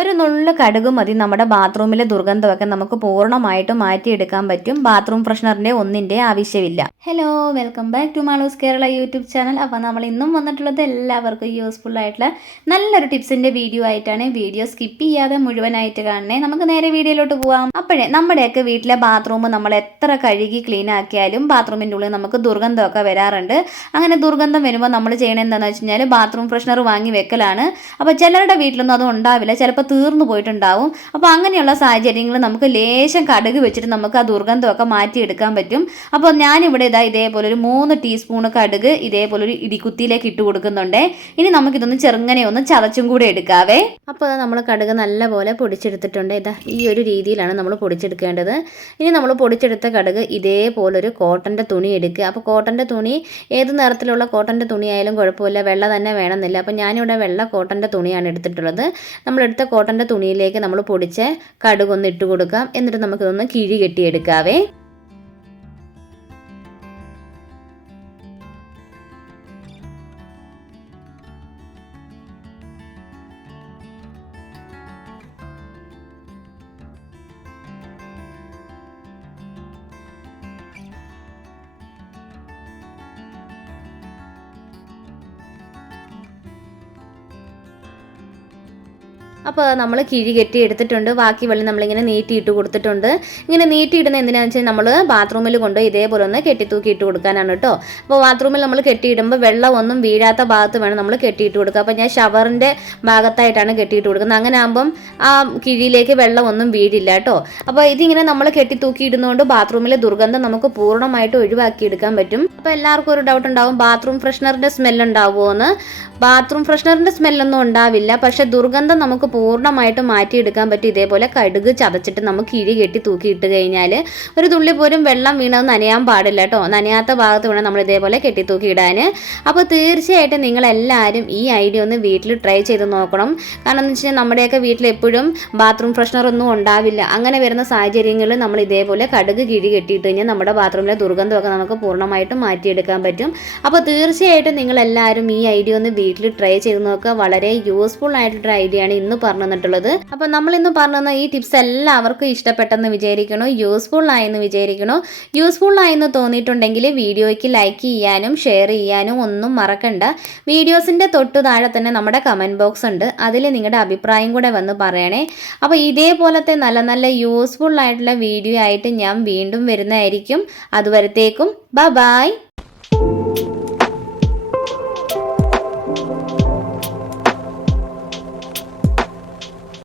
ഒരു നുള്ള കടുക് മതി. നമ്മുടെ ബാത്റൂമിലെ ദുർഗന്ധമൊക്കെ നമുക്ക് പൂർണമായിട്ടും മാറ്റിയെടുക്കാൻ പറ്റും. ബാത്റൂം ഫ്രഷ്നറിന്റെ ഒന്നിന്റെ ആവശ്യമില്ല. Hello welcome back to Malus Kerala YouTube channel. അപ്പോൾ നമ്മൾ ഇന്നും വന്നിട്ടുള്ളത് എല്ലാവർക്കും യൂസ്ഫുൾ ആയിട്ടുള്ള നല്ലൊരു ടിപ്സിന്റെ വീഡിയോ ആയിട്ടാണ്. വീഡിയോ സ്കിപ്പ് ചെയ്യാതെ മുഴുവനായിട്ട് കാണണേ. നമുക്ക് നേരെ വീഡിയോയിലോട്ട് പോവാം. അപ്പോഴേ നമ്മുടെയൊക്കെ വീട്ടിലെ ബാത്റൂം നമ്മൾ എത്ര കഴുകി ക്ലീൻ ആക്കിയാലും ബാത്റൂമിന്റെ ഉള്ളിൽ നമുക്ക് ദുർഗന്ധമൊക്കെ വരാറുണ്ട്. അങ്ങനെ ദുർഗന്ധം വരുമ്പോൾ നമ്മൾ ചെയ്യണത് എന്താണെന്ന് വെച്ച് കഴിഞ്ഞാൽ ബാത്റൂം ഫ്രഷ്നർ വാങ്ങി വെക്കലാണ്. അപ്പോൾ ചിലരുടെ വീട്ടിലൊന്നും അത് ഉണ്ടാവില്ല. ചിലപ്പോൾ തീർന്നു പോയിട്ടുണ്ടാവും. അപ്പോൾ അങ്ങനെയുള്ള സാഹചര്യങ്ങളിൽ നമുക്ക് ലേശം കടുക് വെച്ചിട്ട് നമുക്ക് ആ ദുർഗന്ധമൊക്കെ മാറ്റിയെടുക്കാൻ പറ്റും. അപ്പോൾ ഞാനിവിടെ ഇതാ ഇതേപോലെ ഒരു മൂന്ന് ടീസ്പൂണ് കടുക് ഇതേപോലെ ഒരു ഇടിക്കുത്തിയിലേക്ക് ഇട്ട് കൊടുക്കുന്നുണ്ട്. ഇനി നമുക്കിതൊന്ന് ചെറുങ്ങനെ ഒന്ന് ചതച്ചും കൂടെ എടുക്കാവേ. അപ്പോൾ നമ്മൾ കടുക് നല്ലപോലെ പൊടിച്ചെടുത്തിട്ടുണ്ട്. ഇതാ ഈ ഒരു രീതിയിലാണ് നമ്മൾ പൊടിച്ചെടുക്കേണ്ടത്. ഇനി നമ്മൾ പൊടിച്ചെടുത്ത കടുക് ഇതേപോലൊരു കോട്ടന്റെ തുണി എടുക്കുക. അപ്പോൾ കോട്ടന്റെ തുണി ഏത് നിറത്തിലുള്ള കോട്ടന്റെ തുണിയായാലും കുഴപ്പമില്ല. വെള്ള തന്നെ വേണമെന്നില്ല. അപ്പോൾ ഞാനിവിടെ വെള്ള കോട്ടന്റെ തുണിയാണ് എടുത്തിട്ടുള്ളത്. നമ്മളെടുത്ത കോട്ടന്റെ തുണിയിലേക്ക് നമ്മൾ പൊടിച്ച് കടുകൊന്ന് ഇട്ട് കൊടുക്കാം. എന്നിട്ട് നമുക്കിതൊന്ന് കിഴി കെട്ടിയെടുക്കാവേ. അപ്പോൾ നമ്മൾ കിഴി കെട്ടി എടുത്തിട്ടുണ്ട്. ബാക്കി വെള്ളം നമ്മളിങ്ങനെ നീട്ടിയിട്ട് കൊടുത്തിട്ടുണ്ട്. ഇങ്ങനെ നീട്ടിയിടുന്ന എന്തിനാണെന്ന് വെച്ചാൽ നമ്മൾ ബാത്റൂമിൽ കൊണ്ട് ഇതേപോലെ ഒന്ന് കെട്ടിത്തൂക്കി ഇട്ട് കൊടുക്കാനാണ് കേട്ടോ അപ്പോൾ ബാത്റൂമിൽ നമ്മൾ കെട്ടിയിടുമ്പോൾ വെള്ളം ഒന്നും വീഴാത്ത ഭാഗത്ത് വേണം നമ്മൾ കെട്ടിയിട്ട് കൊടുക്കുക. അപ്പോൾ ഞാൻ ഷവറിന്റെ ഭാഗത്തായിട്ടാണ് കെട്ടിയിട്ട് കൊടുക്കുന്നത്. അങ്ങനെ ആകുമ്പം ആ കിഴിയിലേക്ക് വെള്ളം ഒന്നും വീഴില്ല കേട്ടോ അപ്പോൾ ഇതിങ്ങനെ നമ്മൾ കെട്ടിത്തൂക്കി ഇടുന്നതുകൊണ്ട് ബാത്റൂമിലെ ദുർഗന്ധം നമുക്ക് പൂർണമായിട്ട് ഒഴിവാക്കി എടുക്കാൻ പറ്റും. അപ്പോൾ എല്ലാവർക്കും ഒരു ഡൗട്ട് ഉണ്ടാവും. ബാത്റൂം ഫ്രഷ്നറിന്റെ സ്മെല്ലുണ്ടാവുമോ എന്ന് ബാത്റൂം ഫ്രഷ്നറിന്റെ സ്മെല്ലൊന്നും ഉണ്ടാവില്ല. പക്ഷേ ദുർഗന്ധം നമുക്ക് പൂർണമായിട്ട് മാറ്റിയെടുക്കാൻ പറ്റും. ഇതേപോലെ കടുക് ചതച്ചിട്ട് നമുക്ക് കിഴി കെട്ടി തൂക്കിയിട്ട് കഴിഞ്ഞാൽ ഒരു തുള്ളി പോലും വെള്ളം വീണത് നനയാൻ പാടില്ല കേട്ടോ. നനയാത്ത ഭാഗത്ത് വേണം നമ്മൾ ഇതേപോലെ കെട്ടി തൂക്കി ഇടാൻ അപ്പോൾ തീർച്ചയായിട്ടും നിങ്ങളെല്ലാവരും ഈ ഐഡിയ ഒന്ന് വീട്ടിൽ ട്രൈ ചെയ്ത് നോക്കണം. കാരണം എന്ന് വെച്ചാൽ നമ്മുടെയൊക്കെ വീട്ടിൽ എപ്പോഴും ബാത്റൂം ഫ്രഷ്നർ ഒന്നും ഉണ്ടാവില്ല. അങ്ങനെ വരുന്ന സാഹചര്യങ്ങളിൽ നമ്മൾ ഇതേപോലെ കടുക് കിഴി കെട്ടിയിട്ട് കഴിഞ്ഞാൽ നമ്മുടെ ബാത്റൂമിലെ ദുർഗന്ധമൊക്കെ നമുക്ക് പൂർണമായിട്ടും മാറ്റിയെടുക്കാൻ പറ്റും. അപ്പോൾ തീർച്ചയായിട്ടും നിങ്ങളെല്ലാവരും ഈ ഐഡിയ ഒന്ന് വീട്ടിൽ ട്രൈ ചെയ്ത് നോക്കുക. വളരെ യൂസ്ഫുൾ ആയിട്ടുള്ള ഐഡിയ ആണ്. ഇന്ന് പറഞ്ഞു തന്നിട്ടുള്ളത്. നമ്മൾ ഇന്ന് പറഞ്ഞു തന്ന ഈ ടിപ്സ് എല്ലാവർക്കും ഇഷ്ടപ്പെട്ടെന്ന് വിചാരിക്കണോ യൂസ്ഫുൾ ആയെന്ന് വിചാരിക്കണോ യൂസ്ഫുൾ ആയെന്ന് തോന്നിയിട്ടുണ്ടെങ്കിൽ വീഡിയോയ്ക്ക് ലൈക്ക് ചെയ്യാനും ഷെയർ ചെയ്യാനും ഒന്നും മറക്കണ്ട. വീഡിയോസിന്റെ തൊട്ടു താഴെ തന്നെ നമ്മുടെ കമന്റ് ബോക്സ് ഉണ്ട്. അതിൽ നിങ്ങളുടെ അഭിപ്രായം കൂടെ വന്ന് പറയണേ. അപ്പോൾ ഇതേപോലത്തെ നല്ല നല്ല യൂസ്ഫുൾ ആയിട്ടുള്ള വീഡിയോ ആയിട്ട് ഞാൻ വീണ്ടും വരുന്നതായിരിക്കും. അതുവരത്തേക്കും. Bye bye